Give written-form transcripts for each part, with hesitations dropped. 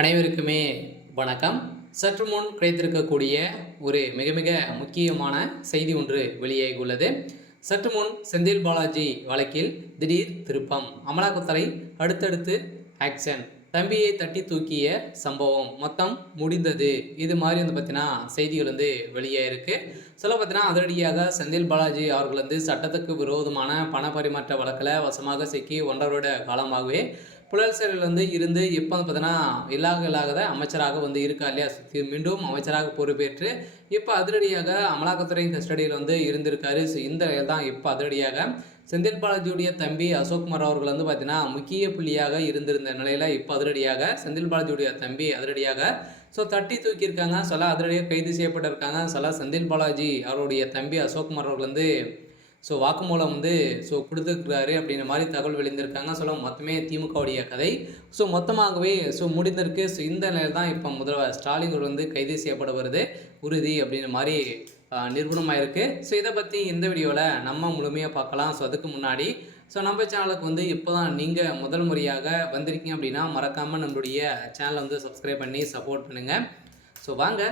அனைவருக்குமே வணக்கம். சற்று முன் கிடைத்திருக்கக்கூடிய ஒரு மிக மிக முக்கியமான செய்தி ஒன்று வெளியாகியுள்ளது. சற்று முன் செந்தில் பாலாஜி வழக்கில் திடீர் திருப்பம். அமலாக்கத்துறை அடுத்தடுத்து ஆக்ஷன். தம்பியை தட்டி தூக்கிய சம்பவம் மொத்தம் முடிந்தது. இது மாதிரி பார்த்தீங்கன்னா செய்திகள் வெளியாயிருக்கு. சொல்ல பார்த்தீங்கன்னா அதிரடியாக செந்தில் பாலாஜி அவர்கள் சட்டத்துக்கு விரோதமான பண பரிமாற்ற வழக்கில் வசமாக சிக்கி 1.5 வருட காலமாகவே புழல் சிறையில் இருந்து இப்போ பார்த்தீங்கன்னா இல்லாத அமைச்சராக இருக்கா இல்லையா, மீண்டும் அமைச்சராக பொறுப்பேற்று இப்போ அதிரடியாக அமலாக்கத்துறையின் கஸ்டடியில் இருந்திருக்காரு. ஸோ இந்த தான் இப்போ அதிரடியாக செந்தில் பாலாஜியுடைய தம்பி அசோக்குமார் அவர்கள் பார்த்தீங்கன்னா முக்கிய புள்ளியாக இருந்திருந்த நிலையில் இப்போ அதிரடியாக செந்தில் பாலாஜியுடைய தம்பி அதிரடியாக தட்டி தூக்கியிருக்காங்க. சில அதிரடியாக கைது செய்யப்பட்டிருக்காங்க. சில செந்தில் பாலாஜி அவருடைய தம்பி அசோக்குமார் அவர்கள் வாக்குமூலம் கொடுத்துருக்காரு அப்படின்ற மாதிரி தகவல் வெளிந்திருக்காங்க. மொத்தமே திமுகவுடைய கதை மொத்தமாகவே முடிந்திருக்கு. இந்த நிலையில் தான் இப்போ முதல்வர் ஸ்டாலின் கைது செய்யப்பட வருது உறுதி அப்படின்ற மாதிரி நிரூபணமாக இருக்குது. இதை பற்றி இந்த வீடியோவில் நம்ம முழுமையாக பார்க்கலாம். அதுக்கு முன்னாடி நம்ம சேனலுக்கு இப்போ தான் நீங்கள் முதல் முறையாக வந்திருக்கீங்க அப்படின்னா மறக்காமல் நம்மளுடைய சேனலை சப்ஸ்கிரைப் பண்ணி சப்போர்ட் பண்ணுங்கள். வாங்க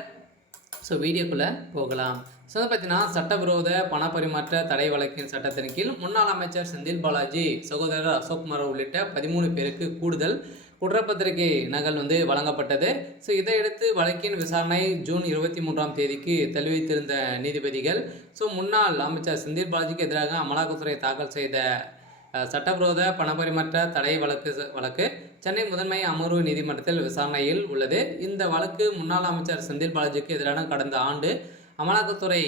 வீடியோக்குள்ளே போகலாம். பார்த்தீங்கன்னா சட்டவிரோத பண பரிமாற்ற தடை வழக்கின் சட்டத்தின் கீழ் முன்னாள் அமைச்சர் செந்தில் பாலாஜி, சகோதரர் அசோக்குமார் உள்ளிட்ட 13 பேருக்கு கூடுதல் குற்றப்பத்திரிகை நகல் வழங்கப்பட்டது. இதையடுத்து வழக்கின் விசாரணை ஜூன் 23ஆம் தேதிக்கு தள்ளி வைத்திருந்த நீதிபதிகள் முன்னாள் அமைச்சர் செந்தில் பாலாஜிக்கு எதிராக அமலாக்கத்துறை தாக்கல் செய்த சட்டவிரோத பணப்பரிமாற்ற தடை வழக்கு சென்னை முதன்மை அமர்வு நீதிமன்றத்தில் விசாரணையில் உள்ளது. இந்த வழக்கு முன்னாள் அமைச்சர் செந்தில் பாலாஜிக்கு எதிரான கடந்த ஆண்டு அமலாக்கத்துறை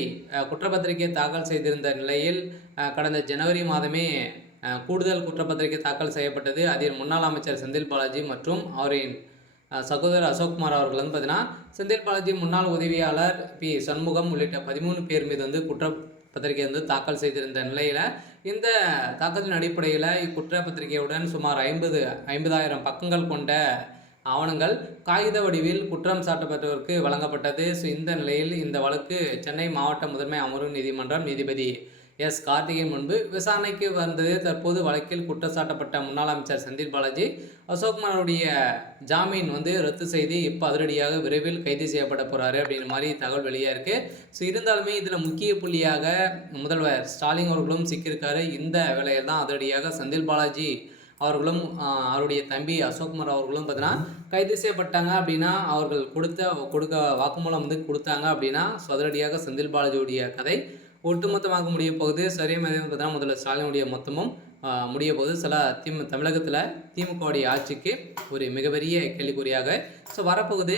குற்றப்பத்திரிகை தாக்கல் செய்திருந்த நிலையில் கடந்த ஜனவரி மாதமே கூடுதல் குற்றப்பத்திரிகை தாக்கல் செய்யப்பட்டது. அதில் முன்னாள் அமைச்சர் செந்தில் பாலாஜி மற்றும் அவரின் சகோதரர் அசோக்குமார் அவர்கள் பார்த்தீங்கன்னா செந்தில் பாலாஜி முன்னாள் உதவியாளர் பி சண்முகம் உள்ளிட்ட 13 பேர் மீது குற்றப்பத்திரிகை தாக்கல் செய்திருந்த நிலையில் இந்த தாக்கத்தின் அடிப்படையில் இக்குற்றப்பத்திரிகையுடன் சுமார் 50,000 பக்கங்கள் கொண்ட ஆவணங்கள் காகித வடிவில் குற்றம் சாட்டப்பட்டவருக்கு வழங்கப்பட்டது. இந்த நிலையில் இந்த வழக்கு சென்னை மாவட்ட முதன்மை அமர்வு நீதிமன்றம் நீதிபதி எஸ் கார்த்திகேயன் முன்பு விசாரணைக்கு வந்தது. தற்போது வழக்கில் குற்றச்சாட்டப்பட்ட முன்னாள் அமைச்சர் செந்தில் பாலாஜி அசோக்குமாருடைய ஜாமீன் ரத்து செய்து இப்போ அதிரடியாக விரைவில் கைது செய்யப்பட போகிறாரு அப்படின்ற மாதிரி தகவல் வெளியாக இருக்குது. இருந்தாலுமே இதில் முக்கிய புள்ளியாக முதல்வர் ஸ்டாலின் அவர்களும் சிக்கியிருக்காரு. இந்த வேளையில் தான் அதிரடியாக செந்தில் பாலாஜி அவர்களும் அவருடைய தம்பி அசோக்குமார் அவர்களும் பார்த்தீங்கன்னா கைது செய்யப்பட்டாங்க அப்படின்னா அவர்கள் கொடுக்க வாக்குமூலம் கொடுத்தாங்க அப்படின்னா அதிரடியாக செந்தில் பாலாஜியுடைய கதை ஒட்டுமொத்தமாக முடிய போகுது. சரியாக பார்த்தீங்கன்னா முதல்ல ஸ்டாலினுடைய மொத்தமும் முடிய போகுது. தமிழகத்தில் திமுகவுடைய ஆட்சிக்கு ஒரு மிகப்பெரிய கேள்விக்குறியாக வரப்போகுது.